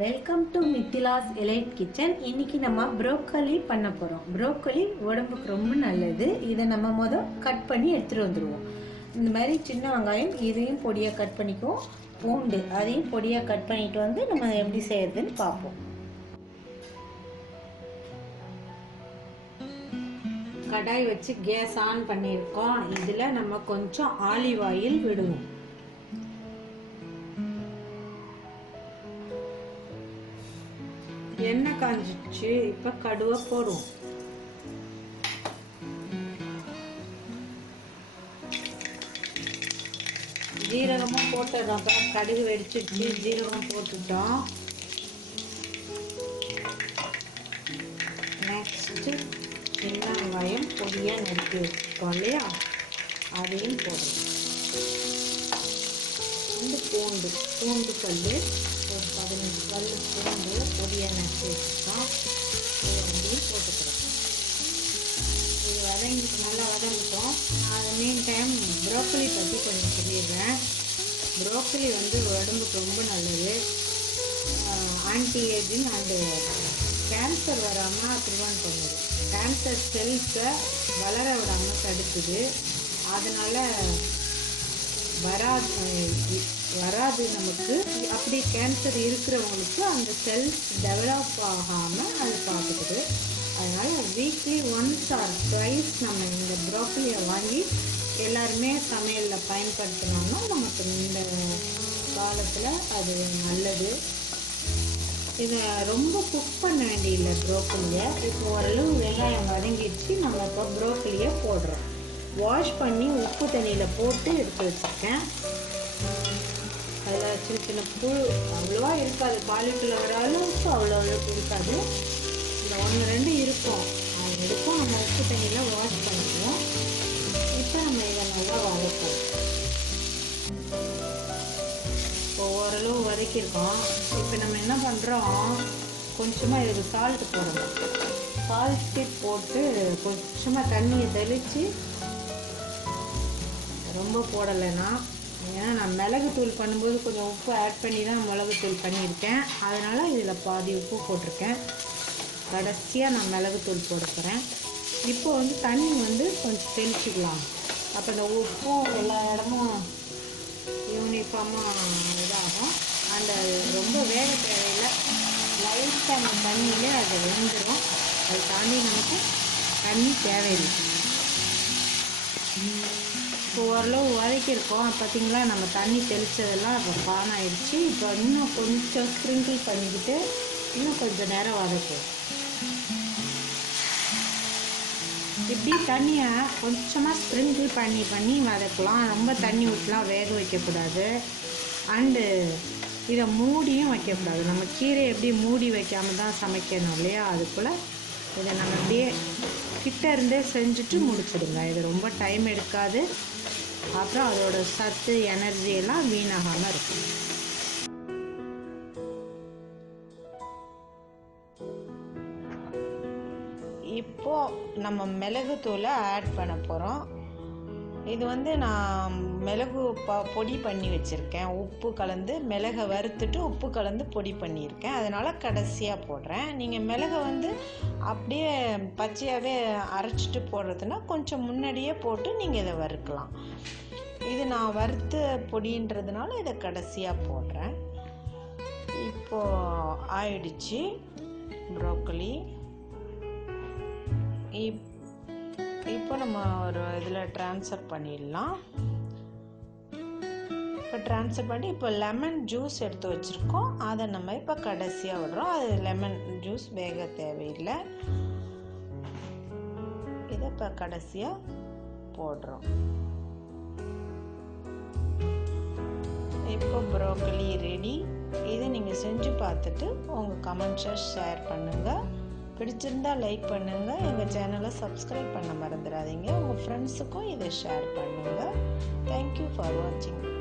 Welcome to Mithila's elite kitchen இன்னைக்கு நம்ம broccoli பண்ண போகிறோம் ப்ரோக்கலி உடம்புக்கு ரொம்ப நல்லது. இதை நம்ம மொதல் கட் பண்ணி எடுத்துகிட்டு வந்துடுவோம் இந்த மாதிரி சின்ன வெங்காயம் இதையும் பொடியாக கட் பண்ணிக்குவோம். பூண்டு அதையும் பொடியாக கட் பண்ணிட்டு வந்து நம்ம எப்படி செய்யறதுன்னு பார்ப்போம். கடாய் வச்சு கேஸ் ஆன் பண்ணியிருக்கோம். இதில் நம்ம கொஞ்சம் ஆலிவ் ஆயில் விடுவோம் எண்ணெய் காஞ்சிச்சு இப்போ கடுவை போடுவோம். ஜீரகமும் போட்டுடுறோம் அப்புறம் கடுகு வெடிச்சிட்டு ஜீரகம் போட்டுட்டோம். நெக்ஸ்ட்டு சின்ன வெங்காயம் பொடியாக நறுக்கி வச்சுருக்கோம் இல்லையா? அதையும் போடுறோம் பூண்டு பூண்டு கல் பதினஞ்சு கல் பூண்டு பொடியை நச்சு வச்சுருக்கோம் இது ரெண்டையும் போட்டுக்கிறோம். இது வதங்கிட்டு நல்லா வதங்கிட்டோம் அது மீன் டைம் ப்ரோக்கலி பற்றி கொஞ்சம் சொல்லிடுறேன். ப்ரோக்கலி வந்து உடம்புக்கு ரொம்ப நல்லது. ஆன்டி ஏஜிங் அண்டு கேன்சர் வராமல் ப்ரிவெண்ட் பண்ணுது. கேன்சர் செல்ஸை வளர விடாமல் தடுக்குது. அதனால் வராது வராது நமக்கு. அப்படி கேன்சர் இருக்கிறவங்களுக்கு அந்த செல்ஸ் டெவலப் ஆகாமல் அது பார்த்துக்குது அதனால் வீக்லி ஒன்ஸ் ஆர் ட்வைஸ் நம்ம இந்த ப்ரோக்கலியை வாங்கி எல்லாருமே சமையலில் பயன்படுத்தினோம்னா நமக்கு இந்த காலத்தில் அது நல்லது. இதை ரொம்ப குக் பண்ண வேண்டியதில்லை ப்ரோக்கலியை இப்போ ஓரளவு வெங்காயம் வதங்கிடுச்சு. நம்ம இப்போ ப்ரோக்கலியை போடுறோம். வாஷ் பண்ணி உப்பு தண்ணியில் போட்டு எடுத்து வச்சுருக்கேன். சின்ன சின்ன புழு அவ்வளோவா இருக்காது. காலிஃப்ளவர் அளவுக்கு அவ்வளோ அளவுக்கு இருக்காது. இந்த ஒன்று ரெண்டு இருக்கும். அது எடுப்போம். நம்ம உப்பு தண்ணியில் வாஷ் பண்ணிக்குவோம் இப்போ நம்ம இதை நல்லா வதப்போம் இப்போ ஓரளவு வதக்கியிருக்கோம். இப்போ நம்ம என்ன பண்ணுறோம் கொஞ்சமாக இதுக்கு சால்ட் போடணும். சால்ட்டு போட்டு கொஞ்சமாக தண்ணியை தெளித்து ரொம்ப போடலைன்னா ஏன்னா நான் மிளகுத்தூள் பண்ணும்போது கொஞ்சம் உப்பு ஆட் பண்ணி தான் மிளகுத்தூள் பண்ணியிருக்கேன். அதனால் இதில் பாதி உப்பு போட்டிருக்கேன். கடைசியாக நான் மிளகுத்தூள் போட இப்போ வந்து தண்ணி வந்து கொஞ்சம் தெளிச்சிக்கலாம். அப்போ இந்த உப்பும் எல்லா இடமும் யூனிஃபார்மாக இதாகும். அந்த ரொம்ப வேக தேவையில்லை. லைட்டாக நம்ம தண்ணியிலே அது வெந்துடும் அதை தாண்டி நமக்கு தண்ணி தேவையில்லை. இப்போ ஓரளவு வதக்கியிருக்கோம். பார்த்தீங்களா நம்ம தண்ணி தெளித்ததெல்லாம் இப்போ பான் ஆகிடுச்சு இப்போ இன்னும் கொஞ்சம் ஸ்ப்ரிங்கிள் பண்ணிக்கிட்டு இன்னும் கொஞ்சம் நேரம் வதக்கும் இப்படி தண்ணியை கொஞ்சமாக ஸ்ப்ரிங்கிள் பண்ணி பண்ணி வதக்கலாம். ரொம்ப தண்ணி விட்டுலாம் வேக வைக்கக்கூடாது. அண்டு இதை மூடியும் வைக்கக்கூடாது. நம்ம கீரை எப்படி மூடி வைக்காமல் தான் சமைக்கணும் இல்லையா? அதுக்குள்ளே இதை நம்ம அப்படியே கிட்ட இருந்தே செஞ்சுட்டு முடிச்சிடுங்க. இது ரொம்ப டைம் எடுக்காது. அப்புறம் அதோட சத்து எனர்ஜி எல்லாம் வீணாகாமல் இருக்கும். இப்போ நம்ம மிளகுத்தூளை ஆட் பண்ண போகிறோம் இது வந்து நான் மிளகு ப பொடி பண்ணி வச்சுருக்கேன். உப்பு கலந்து மிளகை வறுத்துட்டு உப்பு கலந்து பொடி பண்ணியிருக்கேன். அதனால் கடைசியாக போடுறேன். நீங்கள் மிளகை வந்து அப்படியே பச்சையாகவே அரைச்சிட்டு போடுறதுனா கொஞ்சம் முன்னாடியே போட்டு நீங்கள் இதை வறுக்கலாம். இது நான் வறுத்த பொடின்றதுனால இதை கடைசியாக போடுறேன். இப்போது ஆயிடுச்சு. ப்ரோக்கலி இப் இப்போ நம்ம ஒரு இதில் ட்ரான்ஸ்ஃபர் பண்ணிடலாம். இப்போ ட்ரான்ஸ்ஃபர் பண்ணி இப்போ லெமன் ஜூஸ் எடுத்து வச்சுருக்கோம். அதை நம்ம இப்போ கடைசியாக விடுறோம். அது லெமன் ஜூஸ் வேக தேவையில்லை. இதை இப்போ கடைசியாக போடுறோம். இப்போ ப்ரோக்கலி ரெடி இதை நீங்கள் செஞ்சு பார்த்துட்டு உங்கள் கமெண்ட்ஸை ஷேர் பண்ணுங்கள் பிடிச்சிருந்தா லைக் பண்ணுங்கள் எங்கள் சேனலை சப்ஸ்கிரைப் பண்ண மறந்துடாதீங்க. உங்கள் ஃப்ரெண்ட்ஸுக்கும் இதை ஷேர் பண்ணுங்கள் தேங்க்யூ ஃபார் வாட்சிங்